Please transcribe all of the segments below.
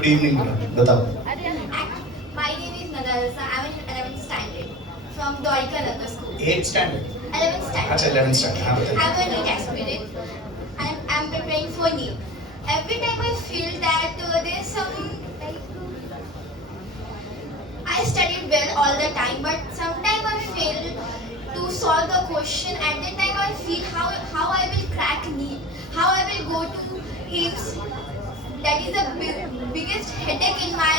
Good evening बताओ। My name is Nadarasa. I'm in 11th standard from Dwarka Nagar School. 8th standard 11th standard. अच्छा 11th standard हाँ बताइए। I'm a NEET aspirant. I'm preparing for NEET. Every time I feel that there's some like I studied well all the time, but sometimes I fail to solve the question. At that time, I feel how I will crack NEET, how I will go to AIMS. That is the biggest headache in my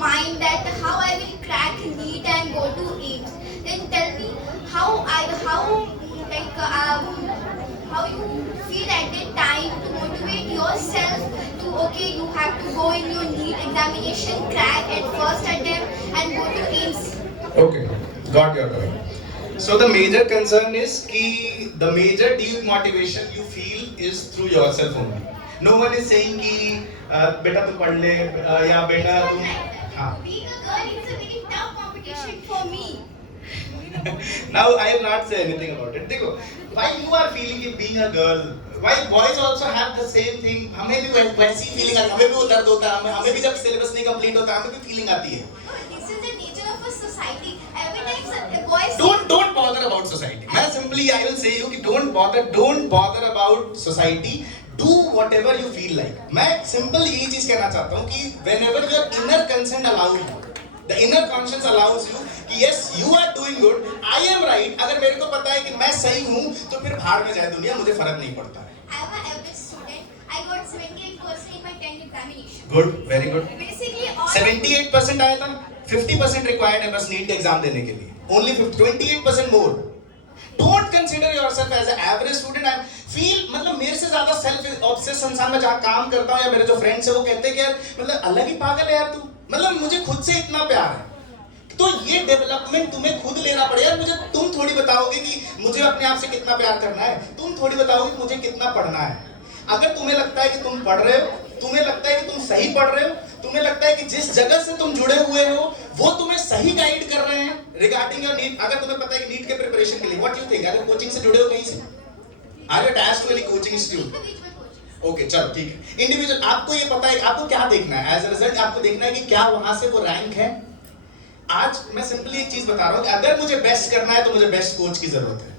mind, that how I will crack NEET and go to AIMS. Then tell me how you feel at that time to motivate yourself to okay, you have to go in your NEET examination, crack at first attempt and go to AIMS. Okay, got your point. So the major concern is कि the major demotivation you feel is through yourself only. No one is saying कि बेटा तू पढ़ ले या बेटा तू हाँ. Being a girl is a very tough competition for me. Now I will not say anything about it. देखो, why you are feeling it being a girl? Why boys also have the same thing? हमें भी वैसी feeling आती है, हमें भी वो दर्द होता है, हमें भी जब syllabus नहीं complete होता है, हमें भी feeling आती है. This is the nature of a society. Every time boys Don't bother about society. मैं simply I will say you कि don't bother about society. Do whatever you feel like. मैं simple यही चीज कहना चाहता हूँ कि whenever your inner consent allows you, the inner conscience allows you कि yes you are doing good, I am right. अगर मेरे को पता है कि मैं सही हूँ तो फिर भाड़ में जाए दुनिया, मुझे फर्क नहीं पड़ता है. I am an average student. I got 78% in my 10th examination. Good, very good. Basically all 78% आया था, 50% required है बस नीट एग्जाम देने के लिए. Only 28% more. Don't consider yourself as an average student. I feel मतलब मेरे से ज्यादा self obsessed इंसान में जहाँ काम करता हूँ या मेरे जो friends है वो कहते हैं कि यार मतलब अलग ही पागल है यार तू. मतलब मुझे खुद से इतना प्यार है. तो ये डेवलपमेंट तुम्हें खुद लेना पड़ेगा. मुझे तुम थोड़ी बताओगे कि मुझे अपने आप से कितना प्यार करना है. तुम थोड़ी बताओगे कि मुझे कितना पढ़ना है. अगर तुम्हें लगता है कि तुम पढ़ रहे हो, तुम्हें लगता है कि तुम सही पढ़ रहे हो, तुम्हें लगता है कि जिस जगह से तुम जुड़े हुए हो वो तुम्हें सही गाइड कर रहे हैं रिगार्डिंग योर नीट. अगर तुम्हें पता है कि नीट के प्रिपरेशन के लिए व्हाट यू थिंक, अगर कोचिंग से जुड़े हो कहीं से, are you attached to any coaching institute? individual coaching. Okay चलो ठीक है. इंडिविजुअल आपको ये पता है आपको क्या देखना है एज अ रिजल्ट. आपको देखना है कि क्या वहां से वो रैंक है. आज मैं सिंपली एक चीज बता रहा हूँ कि अगर मुझे बेस्ट करना है तो मुझे बेस्ट कोच की जरूरत है.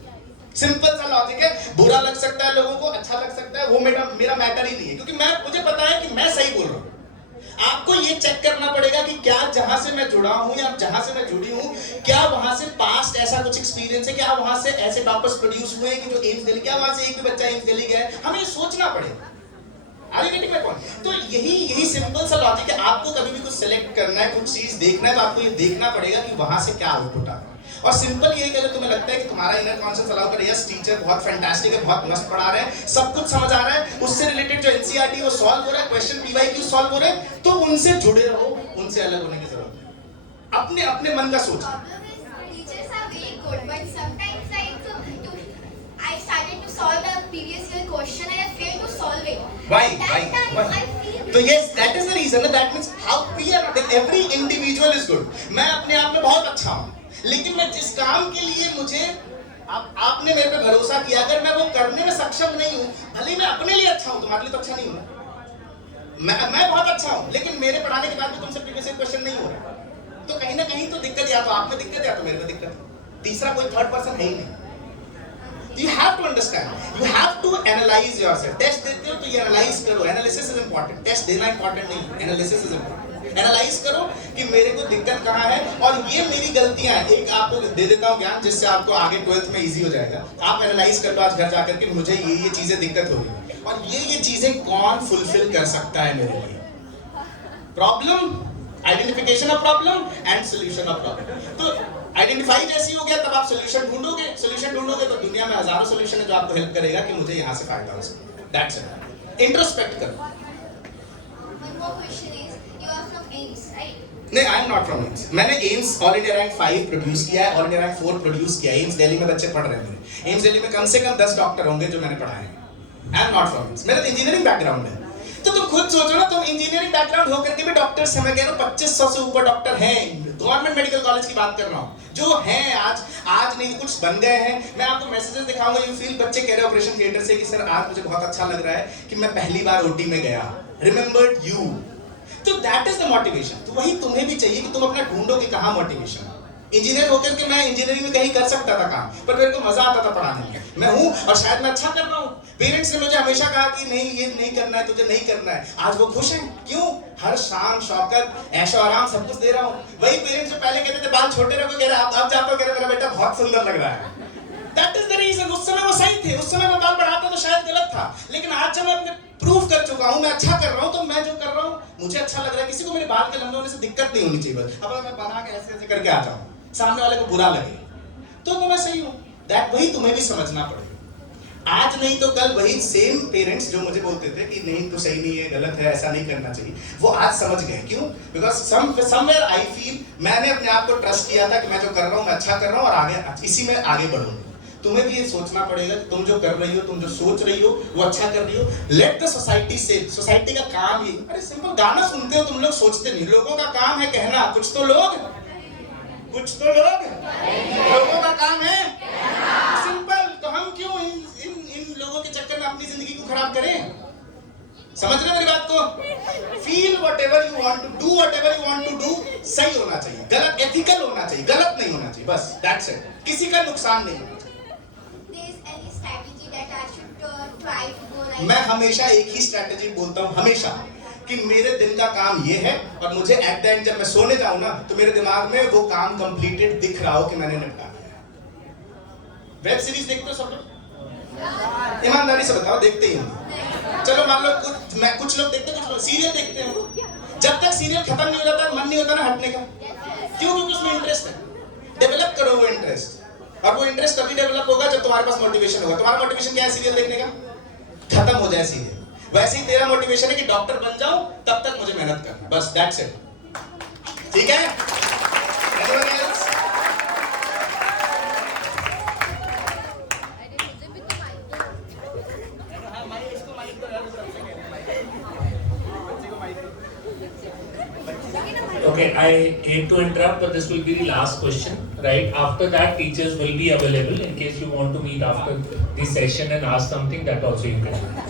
सिंपल सा लॉजिक है. बुरा लग सकता है लोगों को, अच्छा लग सकता है, वो मेरा मैटर ही नहीं है क्योंकि मुझे पता है कि मैं सही बोल रहा हूँ. आपको ये चेक करना पड़ेगा कि क्या जहां से मैं जुड़ा हूं या जहां से मैं जुड़ी हूं क्या वहां से पास्ट ऐसा कुछ एक्सपीरियंस है, क्या वहां से ऐसे टॉपर्स प्रोड्यूस हुए हैं कि जो एम्स दिल्ली, क्या वहां से एक भी बच्चा एम्स दिल्ली गया है. हमें सोचना पड़ेगा. Are you getting my point? तो यही सिंपल सा लॉजिक है. आपको कभी भी कुछ सिलेक्ट करना है, कुछ चीज देखना है तो आपको ये देखना पड़ेगा कि वहां से क्या आउटपुट आ रहा है. और सिंपल ये कि अगर तुम्हें लगता है कि तुम्हारा इनर कॉन्शियस अलाउ करे, यस टीचर बहुत फैंटास्टिक है, बहुत मस्त पढ़ा रहे हैं, सब कुछ समझ आ रहा है, उससे रिलेटेड जो एनसीईआरटी वो सॉल्व हो रहा है, क्वेश्चन पीवाईक्यू सॉल्व हो रहे हैं, तो उनसे जुड़े रहो. उनसे अलग होने की जरूरत है. अपने अपने मन का सोचो. Problem is teachers are very good, but sometimes I started to solve the previous year question and I failed to solve it. Why? That Why? time Why? I feel तो yes, that is the reason. That means how we are. Every individual is good. मैं अपने आप में बहुत अच्छा हूँ, लेकिन मैं जिस काम के लिए मुझे आपने मेरे पे भरोसा किया, अगर मैं वो करने में सक्षम नहीं हूँ, भले मैं अपने लिए अच्छा हूँ, तुम्हारे लिए तो अच्छा नहीं हूँ. मैं बहुत अच्छा हूँ, लेकिन मेरे पढ़ाने के बाद भी तुमसे प्रीवियस क्वेश्चन नहीं हो रहा, तो कहीं ना कहीं तो दिक्कत, या तो आप में दिक्कत या तो मेरे में दिक्कत. तीसरा कोई थर्ड पर्सन है ही नहीं. You have to understand. You have to analyze yourself. Test देते हो तो ये analyze करो. Analysis is important. Test देना important नहीं. Analysis is important. Analyze करो कि मेरे को दिक्कत कहाँ है और ये मेरी गलतियाँ हैं. एक आपको दे देता हूँ ज्ञान जिससे आपको आगे 12th में easy हो जाएगा. आप analyze कर लो आज घर जाकर कि मुझे ये चीजें दिक्कत हो रही है और ये चीजें कौन fulfill कर सकता है मेरे लिए. Problem, identification of problem and solution of problem. तो आइडेंटिफाई जैसी हो गया तब आप सोल्यूशन ढूंढोगे तो दुनिया में हजारों सोल्यूशन है जो आपको हेल्प करेगा कि मुझे यहाँ से फायदा हो सके. That's it. इंट्रोस्पेक्ट करो. one more question is you are from AIMS, right? नहीं, I am not from AIIMS. मैंने AIIMS all India rank 5 produce किया है, ऑल इंडिया रैंक 4 प्रोड्यूस किया है. एम्स दिल्ली में बच्चे पढ़ रहे हैं मेरे. एम्स दिल्ली में कम से कम 10 डॉक्टर होंगे जो मैंने पढ़ाए हैं. आई एम नॉट फ्रॉम एम्स. मेरा तो इंजीनियरिंग बैकग्राउंड है. तो तुम खुद सोचो ना, तुम इंजीनियरिंग बैकग्राउंड होकर के भी डॉक्टर्स हैं. मैं कह रहा हूँ 2500 से ऊपर डॉक्टर हैं. गवर्नमेंट मेडिकल कॉलेज की बात कर रहा हूँ जो हैं आज नहीं कुछ बन गए हैं. मैं आपको मैसेजेस दिखाऊंगा. यू फील बच्चे कह रहे हैं ऑपरेशन थिएटर से कि सर आज मुझे बहुत अच्छा लग रहा है कि मैं पहली बार ओटी में गया. Remembered you. तो दैट इज द मोटिवेशन। तो वही तुम्हें भी चाहिए कि तुम अपना ढूंढो कि कहाँ मोटिवेशन। इंजीनियर होकर के मैं इंजीनियरिंग में कहीं कर सकता था काम, पर मेरे को मजा आता था पढ़ाने में। मैं हूँ और शायद मैं अच्छा कर रहा हूँ। पेरेंट्स ने मुझे हमेशा कहा कि नहीं ये नहीं करना है, तुझे नहीं करना है। आज वो खुश हैं, क्यों? हर शान शौकत ऐशो आराम सब कुछ दे रहा हूँ। वही पेरेंट्स जो पहले कहते थे बाल छोटे रखो, कह रहे अब जाते हो, कह रहे मेरा बेटा बहुत सुंदर लग रहा है। That is the reason. उस समय वो सही थे, उस समय मैं बाल बढ़ाता तो शायद गलत था, लेकिन आज जब मैं प्रूव कर चुका हूँ, मैं अच्छा कर रहा हूँ, तो मैं जो कर रहा हूँ मुझे अच्छा लग रहा है। किसी को मेरे बाल के लंबे होने से दिक्कत नहीं होनी चाहिए। बस अब अगर मैं बना के ऐसे ऐसे करके आ जाऊँ, सामने वाले को बुरा लगे तो मैं सही हूँ। दैट वही तुम्हें भी समझना पड़ेगा। आज नहीं तो कल वही सेम पेरेंट्स जो मुझे बोलते थे कि नहीं तू सही नहीं है, गलत है, ऐसा नहीं करना चाहिए, वो आज समझ गए। क्यों? बिकॉज समवेयर आई फील मैंने अपने आप को ट्रस्ट किया था कि मैं जो कर रहा हूँ मैं अच्छा कर रहा हूँ और आगे इसी में आगे बढ़ूंगा। तुम्हें भी ये सोचना पड़ेगा कि तुम जो कर रही हो, तुम जो सोच रही हो वो अच्छा कर रही हो। लेट द सोसाइटी से। सोसाइटी का काम ये, अरे सिंपल गाना सुनते हो तुम लोग, सोचते नहीं। लोगों का काम है कहना, कुछ तो लोगों का काम है सिंपल। तो हम क्यों इन लोगों के चक्कर में अपनी जिंदगी को खराब करें? समझ रहे मेरी बात को? Feel whatever you want to do, whatever you want to do सही होना चाहिए, गलत एथिकल होना चाहिए, गलत नहीं होना चाहिए, बस दैट्स इट। किसी का नुकसान नहीं होना चाहिए। मैं हमेशा एक ही स्ट्रैटेजी बोलता हूँ, हमेशा, कि मेरे दिन का काम ये है और मुझे एट द एंड जब मैं सोने जाऊं ना तो मेरे दिमाग में वो काम कंप्लीटेड दिख रहा हो कि मैंने निपटा दिया। वेब सीरीज देखते हो सब लोग? ईमानदारी से बताओ, देखते ही होंगे। चलो मान लो कुछ लोग देखते हैं, कुछ लोग सीरियल देखते हैं। जब तक सीरियल खत्म नहीं हो जाता मन नहीं होता ना हटने का। क्यों? क्योंकि उसमें इंटरेस्ट है। डेवलप करो वो इंटरेस्ट, और वो इंटरेस्ट तभी डेवलप होगा जब तुम्हारे पास मोटिवेशन होगा। तुम्हारा मोटिवेशन क्या है? सीरियल देखने का। खत्म हो जाए सीरियल, वैसे ही तेरा मोटिवेशन है कि डॉक्टर बन जाऊं, तब तक मुझे मेहनत करना, बस दैट्स इट। ठीक है? Anyone else? Okay, I hate to interrupt, but this will be the last question. Right after that, teachers will be available in case you want to meet after the session and ask something. That also you can do.